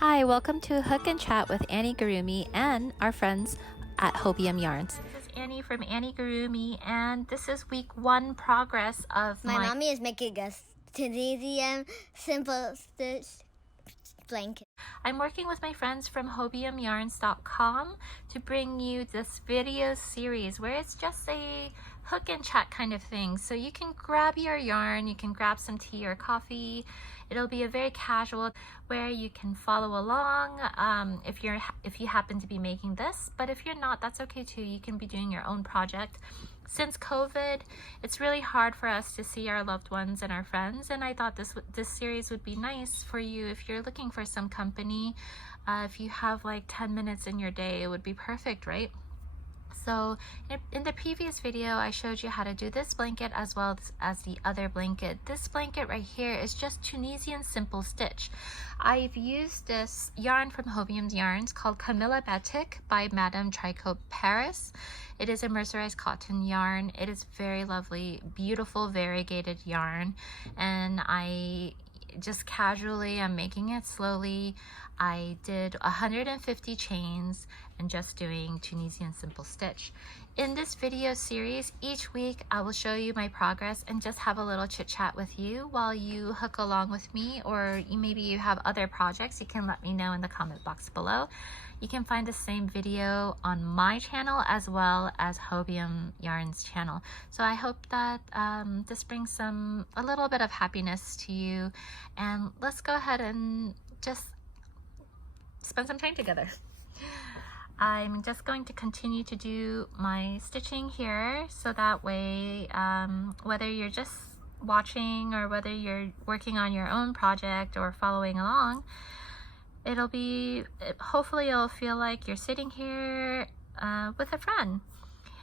Hi, welcome to Hook and Chat with Anniegurumi and our friends at Hobium Yarns. This is Annie from Anniegurumi, and this is week 1 progress of My mommy is making a Tunisian simple stitch blanket. I'm working with my friends from hobiumyarns.com to bring you this video series where it's just a hook and chat kind of thing. So you can grab your yarn, you can grab some tea or coffee. It'll be a very casual where you can follow along if you happen to be making this, but if you're not, that's okay too. You can be doing your own project. Since COVID, it's really hard for us to see our loved ones and our friends, and I thought this series would be nice for you if you're looking for some company. If you have like 10 minutes in your day, it would be perfect, right? So in the previous video, I showed you how to do this blanket as well as the other blanket. This blanket right here is just Tunisian simple stitch. I've used this yarn from Hobium's Yarns called Camilla Batik by Madame Tricot Paris. It is a mercerized cotton yarn. It is very lovely, beautiful variegated yarn, and I just casually I'm making it slowly. I did 150 chains and just doing Tunisian simple stitch. In this video series, each week I will show you my progress and just have a little chit chat with you while you hook along with me, or maybe you have other projects. You can let me know in the comment box below. You can find the same video on my channel as well as Hobium Yarns channel. So I hope that this brings a little bit of happiness to you, and let's go ahead and just spend some time together. I'm just going to continue to do my stitching here, so that way whether you're just watching or whether you're working on your own project or following along, hopefully it'll feel like you're sitting here with a friend.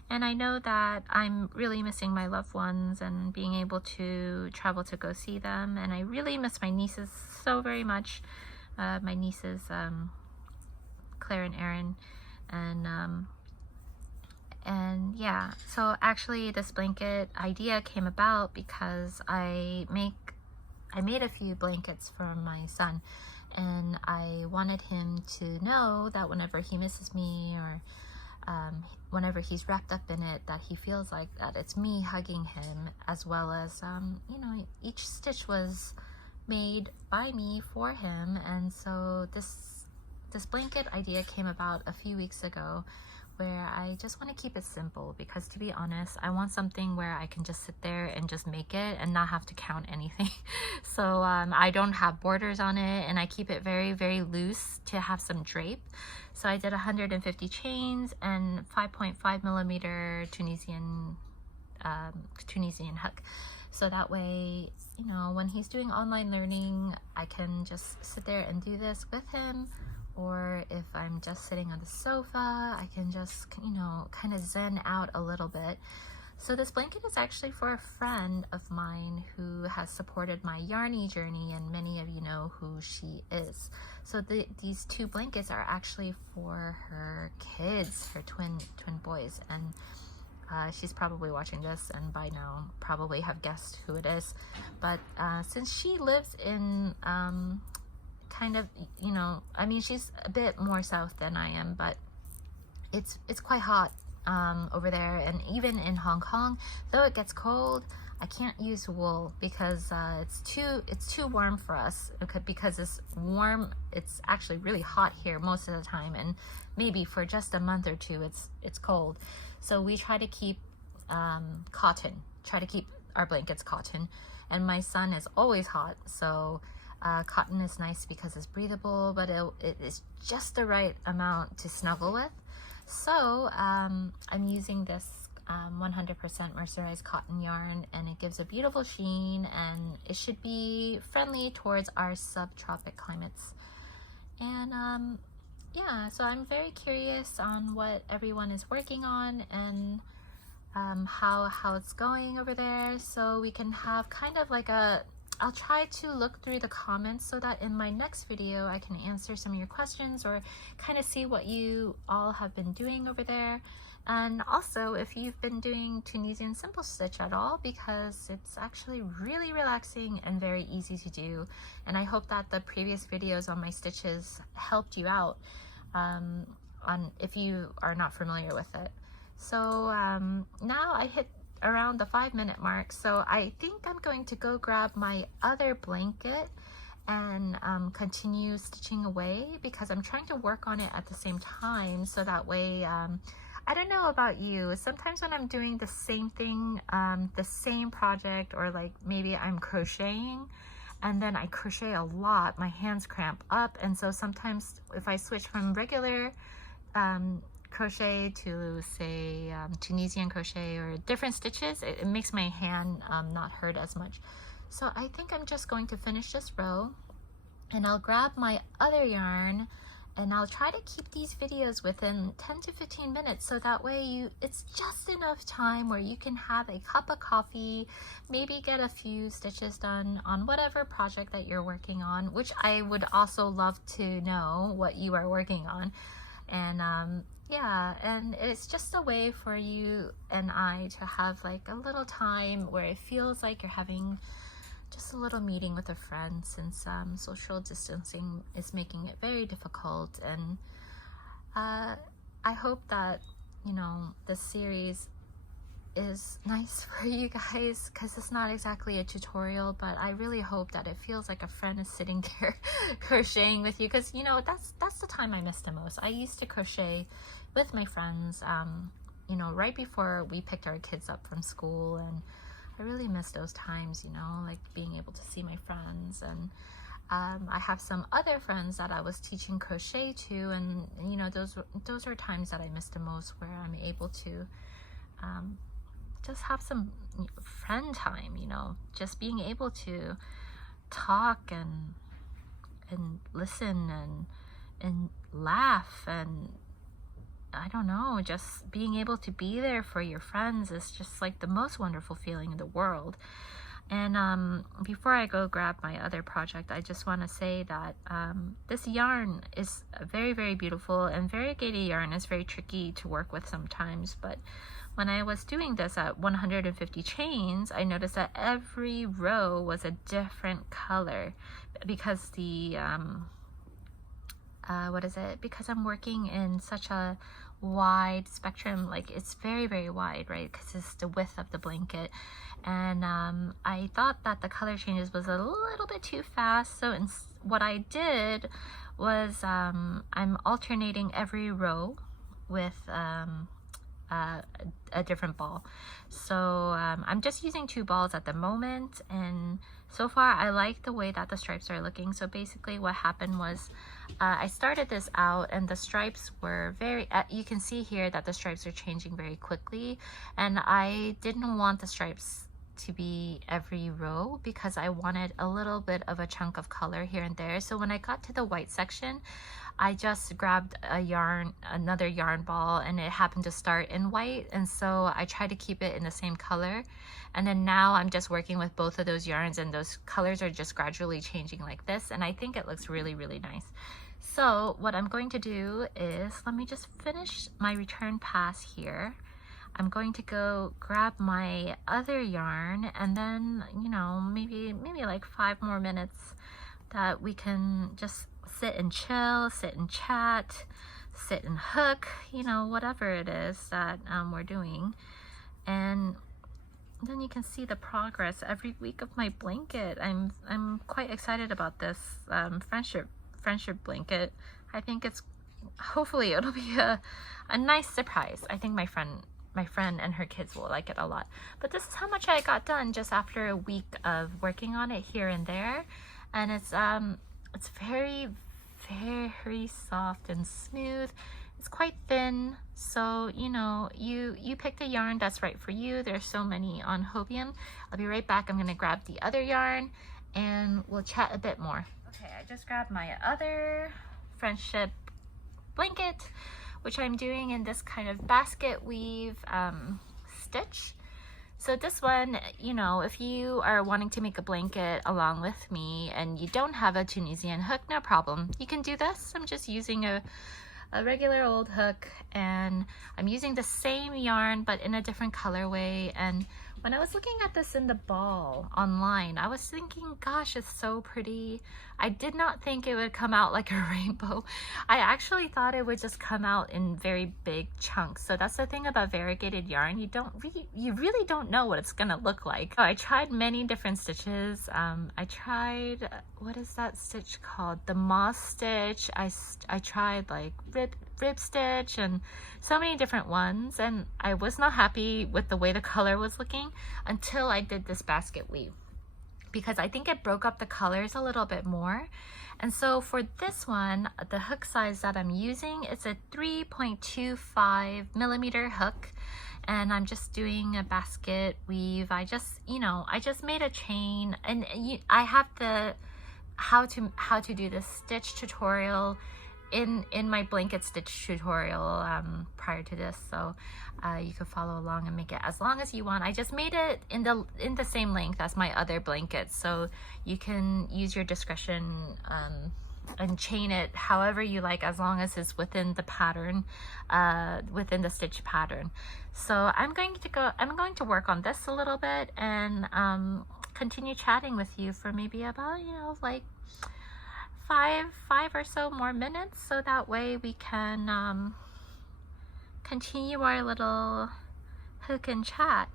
And I know that I'm really missing my loved ones and being able to travel to go see them, and I really miss my nieces so very much. My nieces Claire and Erin, and yeah, so actually this blanket idea came about because I made a few blankets for my son, and I wanted him to know that whenever he misses me, or whenever he's wrapped up in it, that he feels like that it's me hugging him, as well as you know, each stitch was made by me for him. And so this blanket idea came about a few weeks ago, where I just want to keep it simple, because to be honest, I want something where I can just sit there and just make it and not have to count anything. So I don't have borders on it, and I keep it very, very loose to have some drape. So I did 150 chains and 5.5 millimeter Tunisian hook. So that way, you know, when he's doing online learning, I can just sit there and do this with him. Or if I'm just sitting on the sofa, I can just, you know, kind of zen out a little bit. So this blanket is actually for a friend of mine who has supported my yarny journey, and many of you know who she is. So these 2 blankets are actually for her kids, her twin boys, and she's probably watching this and by now probably have guessed who it is. But since she lives in kind of, you know, I mean, she's a bit more south than I am, but it's quite hot over there, and even in Hong Kong, though it gets cold, I can't use wool because it's too warm for us, because it's warm. It's actually really hot here most of the time, and maybe for just a month or 2 it's cold. So we try to keep cotton, try to keep our blankets cotton, and my son is always hot, so cotton is nice because it's breathable, but it is just the right amount to snuggle with. So I'm using this 100% mercerized cotton yarn, and it gives a beautiful sheen, and it should be friendly towards our subtropic climates. And yeah, so I'm very curious on what everyone is working on, and how it's going over there, so we can have kind of like a I'll try to look through the comments so that in my next video I can answer some of your questions or kind of see what you all have been doing over there. And also if you've been doing Tunisian simple stitch at all, because it's actually really relaxing and very easy to do. And I hope that the previous videos on my stitches helped you out on if you are not familiar with it. So now I hit around the 5-minute mark, so I think I'm going to go grab my other blanket and continue stitching away, because I'm trying to work on it at the same time, so that way I don't know about you, sometimes when I'm doing the same thing, the same project, or like maybe I'm crocheting and then I crochet a lot, my hands cramp up, and so sometimes if I switch from regular crochet to say Tunisian crochet or different stitches, it makes my hand not hurt as much. So I think I'm just going to finish this row and I'll grab my other yarn, and I'll try to keep these videos within 10 to 15 minutes, so that way it's just enough time where you can have a cup of coffee, maybe get a few stitches done on whatever project that you're working on, which I would also love to know what you are working on. And yeah, and it's just a way for you and I to have like a little time where it feels like you're having just a little meeting with a friend, since social distancing is making it very difficult. And I hope that, you know, this series is nice for you guys, because it's not exactly a tutorial, but I really hope that it feels like a friend is sitting there crocheting with you, because you know, that's the time I miss the most. I used to crochet with my friends you know, right before we picked our kids up from school, and I really miss those times, you know, like being able to see my friends. And I have some other friends that I was teaching crochet to, and you know, those are times that I miss the most, where I'm able to just have some friend time, you know, just being able to talk and listen and laugh, and I don't know, just being able to be there for your friends is just like the most wonderful feeling in the world. And before I go grab my other project, I just want to say that this yarn is very, very beautiful, and variegated yarn is very tricky to work with sometimes. But when I was doing this at 150 chains, I noticed that every row was a different color, because the because I'm working in such a wide spectrum, like it's very, very wide, right, because it's the width of the blanket. And I thought that the color changes was a little bit too fast, so what I did was I'm alternating every row with a different ball. So I'm just using 2 balls at the moment, and so far I like the way that the stripes are looking. So basically what happened was I started this out, and the stripes were very, you can see here that the stripes are changing very quickly, and I didn't want the stripes to be every row, because I wanted a little bit of a chunk of color here and there. So when I got to the white section, I just grabbed another yarn ball, and it happened to start in white, and so I tried to keep it in the same color. And then now I'm just working with both of those yarns, and those colors are just gradually changing like this, and I think it looks really, really nice. So what I'm going to do is, let me just finish my return pass here. I'm going to go grab my other yarn, and then, you know, maybe like 5 more minutes that we can just sit and chill, sit and chat, sit and hook, you know, whatever it is that we're doing. And then you can see the progress every week of my blanket. I'm quite excited about this friendship blanket. I think hopefully it'll be a nice surprise. I think my friend and her kids will like it a lot. But this is how much I got done just after a week of working on it here and there. And it's very, very soft and smooth. It's quite thin, so you know, you pick the yarn that's right for you. There's so many on Hobium. I'll be right back. I'm gonna grab the other yarn and we'll chat a bit more. Okay, I just grabbed my other friendship blanket, which I'm doing in this kind of basket weave stitch. So this one, you know, if you are wanting to make a blanket along with me and you don't have a Tunisian hook, no problem. You can do this. I'm just using a regular old hook, and I'm using the same yarn but in a different colorway. And when I was looking at this in the ball online, I was thinking, gosh, it's so pretty. I did not think it would come out like a rainbow. I actually thought it would just come out in very big chunks. So that's the thing about variegated yarn. You really don't know what it's gonna look like. I tried many different stitches. I tried, what is that stitch called? The moss stitch. I tried like rib stitch and so many different ones, and I was not happy with the way the color was looking until I did this basket weave, because I think it broke up the colors a little bit more. And so for this one, the hook size that I'm using, it's a 3.25 millimeter hook, and I'm just doing a basket weave. I just made a chain, and I have the how to do this stitch tutorial in my blanket stitch tutorial prior to this, so you could follow along and make it as long as you want. I just made it in the same length as my other blankets, so you can use your discretion and chain it however you like, as long as it's within the pattern, within the stitch pattern. So I'm going to work on this a little bit and continue chatting with you for maybe about, like five or so more minutes, so that way we can continue our little hook and chat.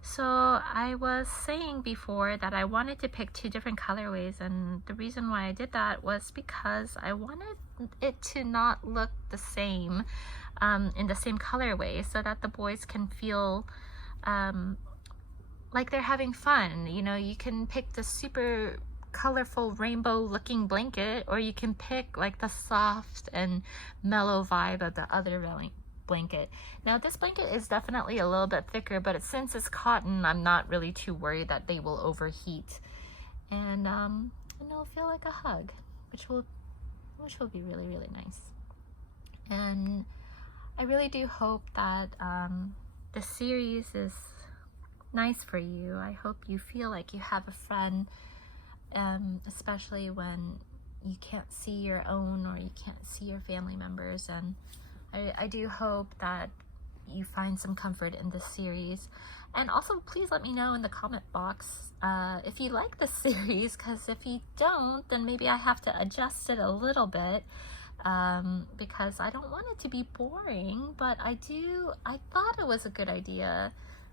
So I was saying before that I wanted to pick 2 different colorways, and the reason why I did that was because I wanted it to not look the same in the same colorway, so that the boys can feel like they're having fun. You can pick the super colorful rainbow looking blanket, or you can pick like the soft and mellow vibe of the other blanket. Now this blanket is definitely a little bit thicker, but since it's cotton, I'm not really too worried that they will overheat, and they'll feel like a hug, which will be really, really nice. And I really do hope that the series is nice for you. I hope you feel like you have a friend, especially when you can't see your own, or you can't see your family members. And I do hope that you find some comfort in this series. And also, please let me know in the comment box if you like this series, because if you don't, then maybe I have to adjust it a little bit, because I don't want it to be boring, but I thought it was a good idea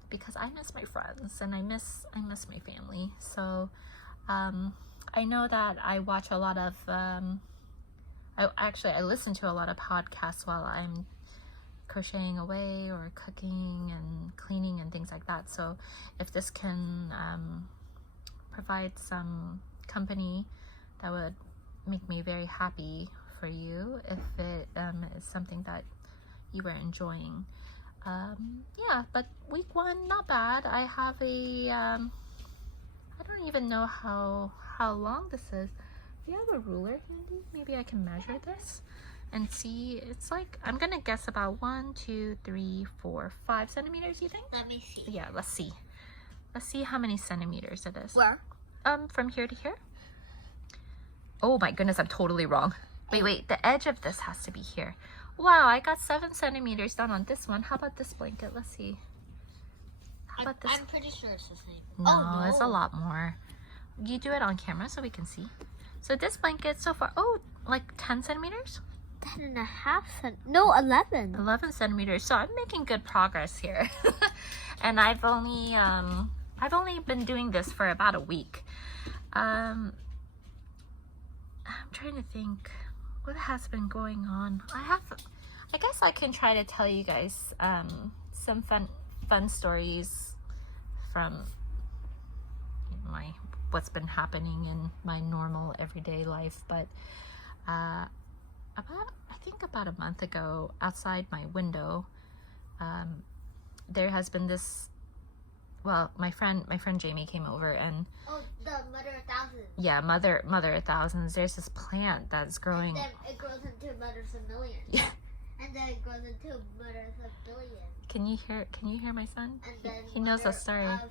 because I miss my friends and I miss my family. So I know that I watch a lot of I listen to a lot of podcasts while I'm crocheting away or cooking and cleaning and things like that. So if this can provide some company, that would make me very happy for you, if it is something that you were enjoying. Yeah, but week 1, not bad. I have a I don't even know how long this is. Do you have a ruler handy? Maybe I can measure this and see. It's like, I'm gonna guess about 1, 2, 3, 4, 5 centimeters, you think? Let me see. Yeah, let's see. Let's see how many centimeters it is. Where? From here to here. Oh my goodness, I'm totally wrong. Wait, the edge of this has to be here. Wow, I got 7 centimeters done on this one. How about this blanket? Let's see. How about this? I'm pretty sure it's the same. No, it's a lot more. You do it on camera so we can see. So this blanket so far, like 10 centimeters? 10.5 no, 11. 11 centimeters. So I'm making good progress here. And I've only been doing this for about a week. I'm trying to think what has been going on. I guess I can try to tell you guys some fun stories from what's been happening in my normal everyday life. But about a month ago, outside my window, there has been this, well, my friend Jamie came over, and the mother of thousands. Yeah, mother of thousands. There's this plant that's growing. And then it grows into mothers of millions. Yeah, And then it goes into mothers of billions. Can you hear my son? And then He knows the story. Of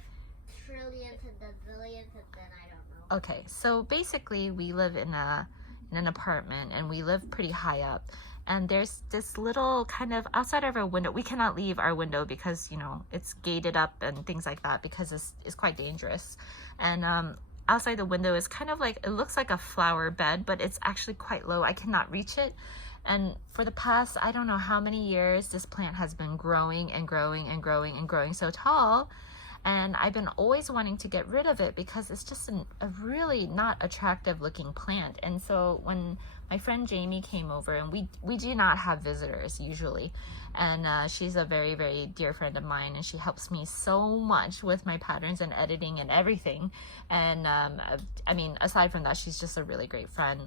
trillions and then billions and then I don't know. Okay, so basically we live in an apartment and we live pretty high up. And there's this little kind of outside of our window. We cannot leave our window because, you know, it's gated up and things like that because it's quite dangerous. And outside the window is kind of like, it looks like a flower bed, but it's actually quite low. I cannot reach it. And for the past, I don't know how many years, this plant has been growing and growing and growing and growing so tall. And I've been always wanting to get rid of it because it's just a really not attractive looking plant. And so when my friend Jamie came over, and we do not have visitors usually, and she's a very, very dear friend of mine, and she helps me so much with my patterns and editing and everything. And I mean, aside from that, she's just a really great friend.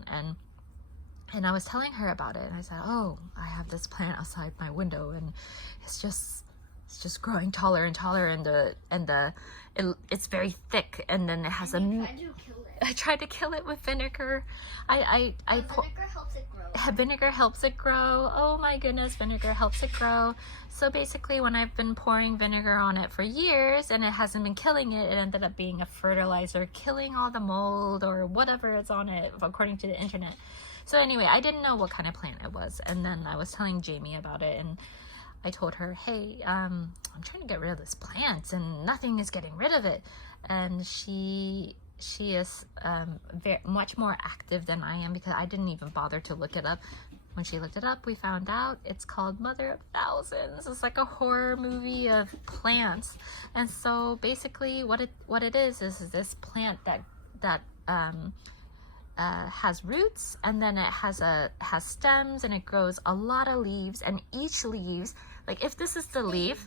And I was telling her about it, and I said, oh, I have this plant outside my window, and it's just growing taller and taller, and it's very thick, and then it has I tried to kill it with vinegar. Vinegar helps it grow. Vinegar helps it grow. Oh my goodness, vinegar helps it grow. So basically, when I've been pouring vinegar on it for years and it hasn't been killing it, it ended up being a fertilizer, killing all the mold or whatever is on it, according to the internet. So anyway, I didn't know what kind of plant it was, and then I was telling Jamie about it, and I told her, hey, I'm trying to get rid of this plant and nothing is getting rid of it. And she is much more active than I am because I didn't even bother to look it up. When she looked it up, we found out it's called Mother of Thousands. It's like a horror movie of plants. And so basically what it is this plant that has roots, and then it has stems, and it grows a lot of leaves, and each leaves, like if this is the leaf,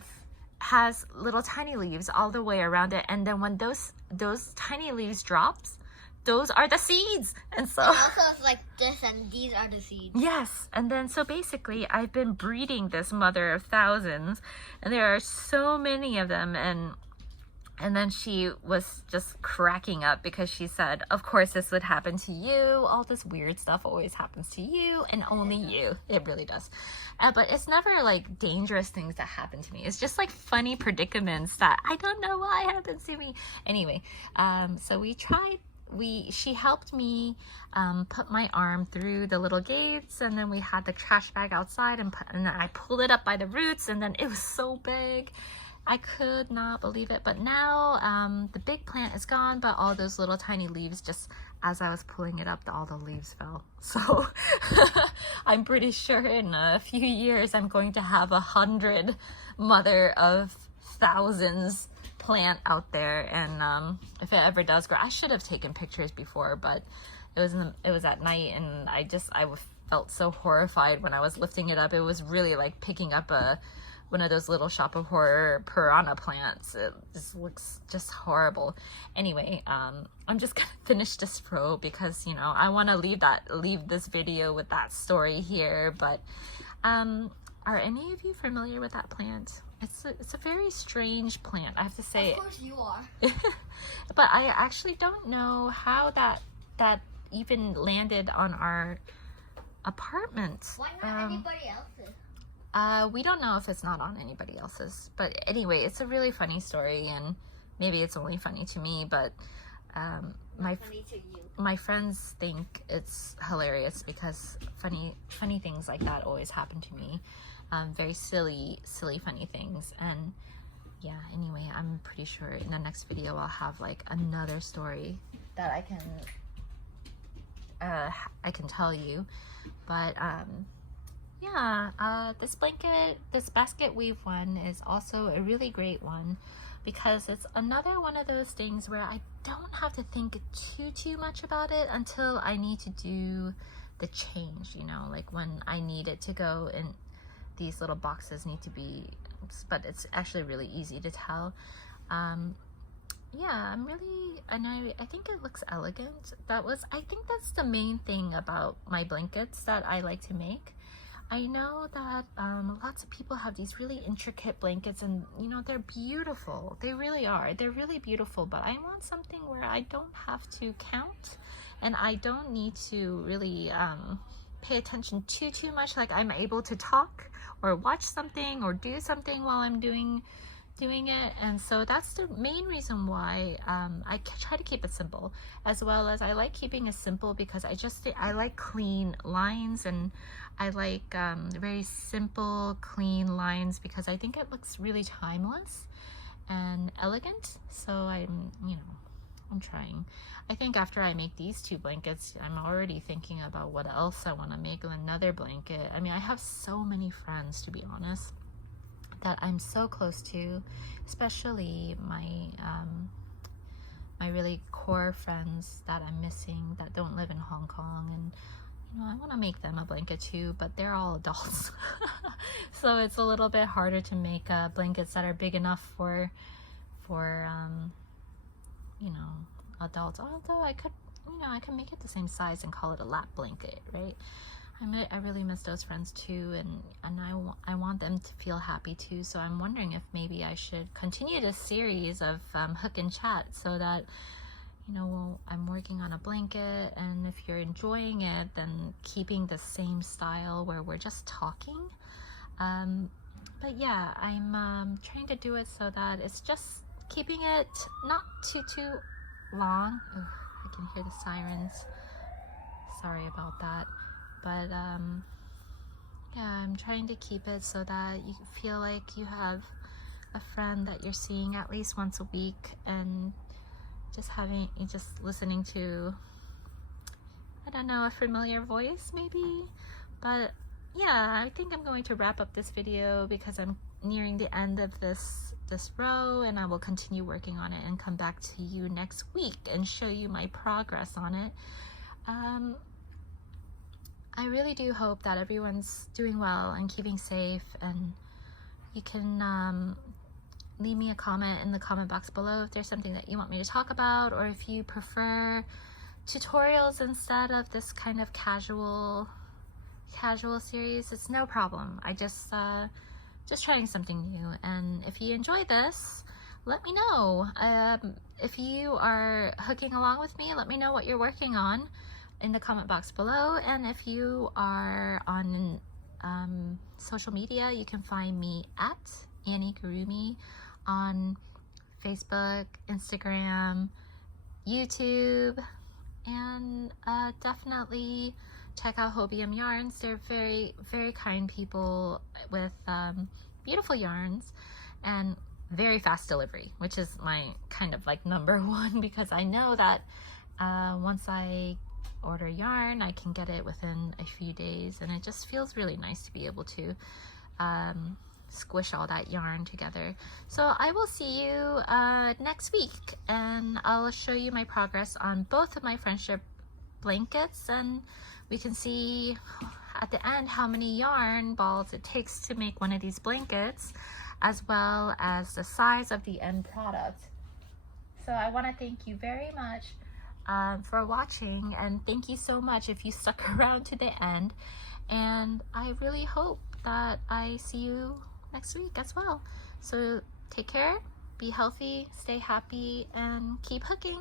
has little tiny leaves all the way around it, and then when those tiny leaves drops, those are the seeds. And so also it's like this, and these are the seeds. Yes, and then so basically I've been breeding this Mother of Thousands, and there are so many of them, and then she was just cracking up because she said, of course this would happen to you. All this weird stuff always happens to you, and only you. It really does. But it's never like dangerous things that happen to me. It's just like funny predicaments that I don't know why happens to me. Anyway, so she helped me put my arm through the little gates, and then we had the trash bag outside, and then I pulled it up by the roots, and then it was so big. I could not believe it. But now the big plant is gone, but all those little tiny leaves, just as I was pulling it up, all the leaves fell. So I'm pretty sure in a few years I'm going to have 100 Mother of Thousands plant out there. And if it ever does grow, I should have taken pictures before, but it was at night, and I felt so horrified when I was lifting it up. It was really like picking up one of those little Shop of Horror piranha plants. It just looks just horrible. Anyway, I'm just gonna finish this row because, you know, I want to leave this video with that story here. But are any of you familiar with that plant? It's a very strange plant, I have to say. Of course you are. But I actually don't know how that even landed on our apartment. Why not anybody else's? We don't know if it's not on anybody else's, but anyway, it's a really funny story, and maybe it's only funny to me, but my friends think it's hilarious because funny things like that always happen to me. Very silly funny things. And yeah, anyway, I'm pretty sure in the next video I'll have like another story that I can tell you. But yeah, this basket weave one is also a really great one because it's another one of those things where I don't have to think too much about it until I need to do the change, you know, like when I need it to go in. These little boxes need to be, but it's actually really easy to tell. Yeah, I think it looks elegant. I think that's the main thing about my blankets that I like to make. I know that lots of people have these really intricate blankets, and you know, they're beautiful. They really are. They're really beautiful, but I want something where I don't have to count, and I don't need to really pay attention too much, like I'm able to talk or watch something or do something while I'm doing it. And so that's the main reason why I try to keep it simple, as well as I like keeping it simple because I like clean lines, and I like very simple clean lines because I think it looks really timeless and elegant. So I'm trying. I think after I make these 2 blankets, I'm already thinking about what else I want to make another blanket. I mean, I have so many friends, to be honest, that I'm so close to, especially my my really core friends that I'm missing that don't live in Hong Kong. And I want to make them a blanket too, but they're all adults. So it's a little bit harder to make blankets that are big enough for adults. Although I could make it the same size and call it a lap blanket, right? I really miss those friends too, and I want them to feel happy too. So I'm wondering if maybe I should continue this series of hook and chat, so that I'm working on a blanket, and if you're enjoying it, then keeping the same style where we're just talking. But yeah, I'm trying to do it so that it's just keeping it not too long. Ugh, I can hear the sirens. Sorry about that. But yeah, I'm trying to keep it so that you feel like you have a friend that you're seeing at least once a week, and just listening to, I don't know, a familiar voice maybe. But yeah, I think I'm going to wrap up this video because I'm nearing the end of this row, and I will continue working on it and come back to you next week and show you my progress on it. I really do hope that everyone's doing well and keeping safe, and you can leave me a comment in the comment box below if there's something that you want me to talk about, or if you prefer tutorials instead of this kind of casual series. It's no problem. I just trying something new. And if you enjoy this, let me know. If you are hooking along with me, let me know what you're working on in the comment box below. And if you are on social media, you can find me at Anniegurumi on Facebook, Instagram, YouTube, and definitely check out Hobium Yarns. They're very, very kind people with beautiful yarns and very fast delivery, which is my kind of like #1, because I know that once I order yarn, I can get it within a few days, and it just feels really nice to be able to squish all that yarn together. So I will see you next week, and I'll show you my progress on both of my friendship blankets, and we can see at the end how many yarn balls it takes to make one of these blankets, as well as the size of the end product. So I want to thank you very much for watching, and thank you so much if you stuck around to the end, and I really hope that I see you next week as well. So take care, be healthy, stay happy, and keep hooking.